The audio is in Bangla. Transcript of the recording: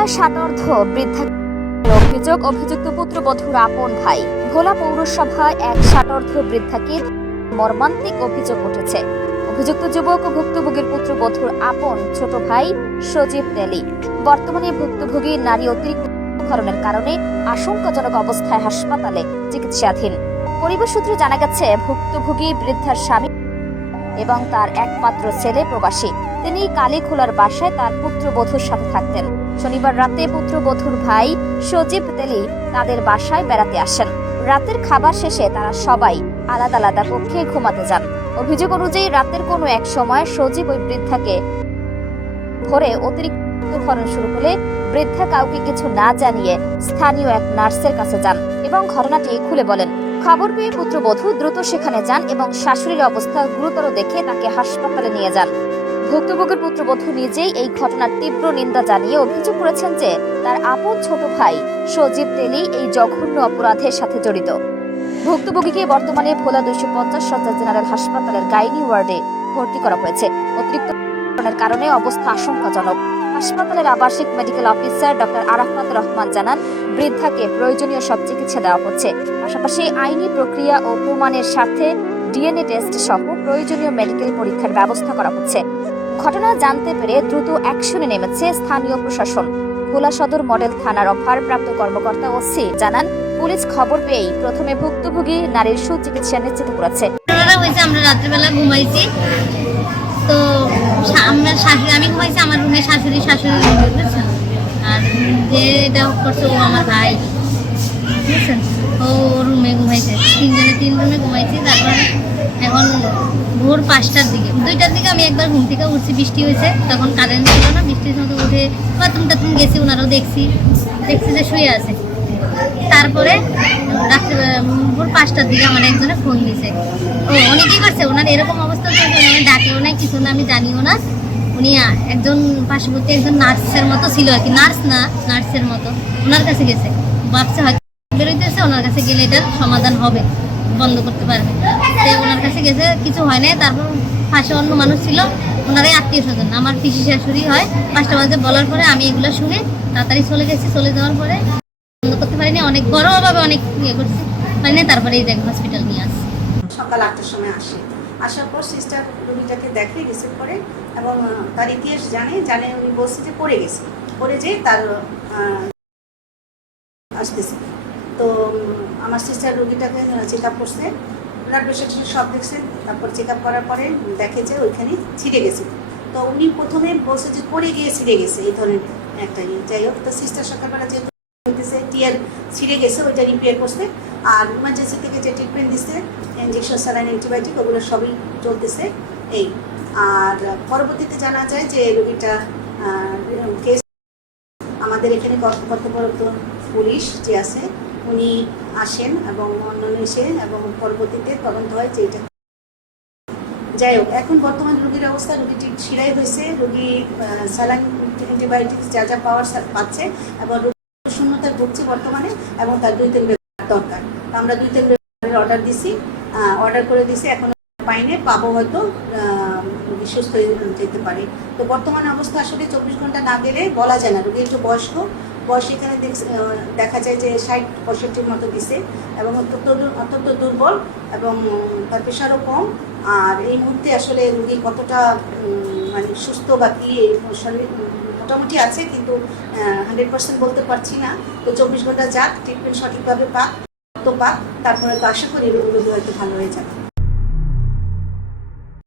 ভোলা সাতর্ধ বৃদ্ধা অভিযোগ অভিযুক্ত পুত্রবধূর আপন ভাই। ভোলা পৌরসভায় এক সাতর্ধ বৃদ্ধাকে মর্মান্তিক অভিযোগ উঠেছে। অভিযুক্ত যুবক ও ভুক্তভোগীর পুত্রবধূর আপন ছোট ভাই সজীব তেলি। বর্তমানে ভুক্তভোগী নারী অতিরিক্ত ধরনের কারণে আশঙ্কাজনক অবস্থায় হাসপাতালে চিকিৎসাধীন। পরিবার সূত্রে জানা গেছে, ভুক্তভোগী বৃদ্ধার স্বামী এবং তার একমাত্র ছেলে প্রবাসী। তিনি কালীখোলার বাসায় তার পুত্রবধূর সাথে থাকতেন। শনিবার রাতে পুত্রবধূর ভাই সজীব তেলি তাদের বাসায় বেড়াতে আসেন। রাতের খাবার শেষে তারা সবাই আলাদা আলাদা কক্ষে ঘুমাতে যান। অভিযোগ অনুযায়ী রাতের কোনো এক সময় সজীব ওই বৃদ্ধাকে ধরে অতিরিক্ত ধরন শুরু হলে বৃদ্ধা কাউকে কিছু না জানিয়ে স্থানীয় এক নার্সের কাছে যান এবং ঘটনাটি খুলে বলেন। খবর পেয়ে পুত্রবধূ দ্রুত সেখানে যান এবং শাশুড়ির অবস্থা গুরুতর দেখে তাকে হাসপাতালে নিয়ে যান। ভুক্তভোগীর পুত্রবধূ নিজেই এই ঘটনার তীব্র নিন্দা জানিয়ে অভিযোগ করেছেন যে তার আপন ছোট ভাই সজীব তেলি এই জঘন্য অপরাধের সাথে জড়িত। ভুক্তভোগীকে বর্তমানে ভোলা 250 শয্যা জেনারেল হাসপাতালের গাইনি ওয়ার্ডে ভর্তি করা হয়েছে। অতিরিক্ত কারণে অবস্থা আশঙ্কাজনক। হাসপাতালের আবাসিক medical officer doctor Arafat Rahman জানান, বৃদ্ধাকে প্রয়োজনীয় সব চিকিৎসা দেওয়া হচ্ছে। পাশাপাশি আইনি প্রক্রিয়া ও প্রমাণের স্বার্থে ডিএনএ টেস্ট সহ প্রয়োজনীয় মেডিকেল পরীক্ষার ব্যবস্থা করা হচ্ছে। ঘটনা জানতে পেরে দ্রুত অ্যাকশনে নেমেছে স্থানীয় প্রশাসন। ভোলা সদর মডেল থানার ভারপ্রাপ্ত কর্মকর্তা ওসি জানান, পুলিশ খবর পেয়েই প্রথমে ভুক্তভোগী নারীর সুচিকিৎসা নিশ্চিত করেছে। আমরা রাত্রিবেলা ঘুমাইছি, তো আমার শাশুড়ি, আমি ঘুমাইছি আমার রুমে, শাশুড়ি বুঝছেন, আর যে এটা করছে ও আমার ভাই, বুঝছেন, ও রুমে ঘুমাইছে। তিন রুমে ঘুমাইছি। তারপর এখন ভোর 5টার দিকে 2টার দিকে আমি একবার ঘুম থেকে উঠছি, বৃষ্টি হয়েছে, তখন কারেন্ট ছিল না। বৃষ্টির মতো উঠে বাথরুম টাথরুম গেছি, ওনারাও দেখছি যে শুয়ে আছে। তারপরে রাত্রে ভোর 5টার দিকে আমার একজনে ফোন দিয়েছে। উনি কি করছে, ওনার এরকম অবস্থা চলছে, আমি ডাকেও না, কিছু না, আমি জানিও না। উনি একজন পার্শ্ববর্তী একজন নার্সের মতো ছিল আর কি, নার্সের মতো, ওনার কাছে গেছে। ভাবছে হয়তো বেরোইতেছে, ওনার কাছে গেলে এটার সমাধান হবে, বন্ধ করতে পারবে। তো ওনার কাছে গেছে, কিছু হয় নাই। তারপর পাশে অন্য মানুষ ছিল, ওনারাই আত্মীয় স্বজন, আমার পিসি শাশুড়ি হয়। 5টা বাজে বলার পরে আমি এগুলো শুনে তাড়াতাড়ি চলে গেছি। চলে যাওয়ার পরে বন্ধ করতে পারিনি, অনেক বড়ভাবে অনেক ইয়ে করছি পারিনি। তারপরে এই জায়গায় হসপিটাল নিয়ে আসি। সকাল 8টার সময় আসার পর সিস্টার রোগীটাকে দেখে রিসিভ করে এবং তার ইতিহাস জানে উনি বলছে যে পড়ে যে তার আসতেছে। তো আমার সিস্টার রোগীটাকে চেক আপ করছে, ব্লাড প্রেশার সব দেখছে। তারপর চেক আপ করার পরে দেখে যে ওইখানে ছিঁড়ে গেছে। তো উনি প্রথমে বলছে যে পড়ে গিয়ে ছিঁড়ে গেছে, এই ধরনের একটা যাই হোক। তো সিস্টার সকালবেলা যেহেতু টিয়ার ছিঁড়ে গেছে, ওইটা রিপেয়ার করছে। আর ইমার্জেন্সি থেকে যে ট্রিটমেন্ট দিচ্ছে, ইঞ্জেকশন, স্যালাইন, অ্যান্টিবায়োটিক, ওগুলো সবই চলতেছে। এই আর পরবর্তীতে জানা যায় যে রোগীটা কেস আমাদের এখানে কর্তব্যরত পুলিশ যে আছে উনি আসেন এবং অন্যান্য এসে এবং পরবর্তীতে তদন্ত হয় যে এটা। যাই হোক, এখন বর্তমান রোগীর অবস্থা, রোগীটি শিরাই হয়েছে, রোগী স্যালাইন, অ্যান্টিবায়োটিক্স যা পাওয়ার পাচ্ছে এবং শূন্যতায় ভুগছে বর্তমানে, এবং তার 2-3 বেড দরকার। আমরা 2-3 বেডের অর্ডার করে দিছি, এখন পাইনে পাবো, হয়তো সুস্থ হয়ে যেতে পারে। তো বর্তমান অবস্থা আসলে 24 ঘন্টা না গেলে বলা যায় না। রোগী একটু বয়স এখানে দেখা যায় যে 60-65 মতো দিছে এবং অত্যন্ত দুর্বল এবং তার প্রেশারও কম। আর এই মুহূর্তে আসলে রোগী কতটা মানে সুস্থ বা কি শরীর মোটামুটি আছে, কিন্তু 100% বলতে পারছি না। তো 24 ঘন্টা যাক, ট্রিটমেন্ট সঠিকভাবে পাক, তারপরে তো আশা করি রোগী হয়তো ভালো হয়ে যাবে।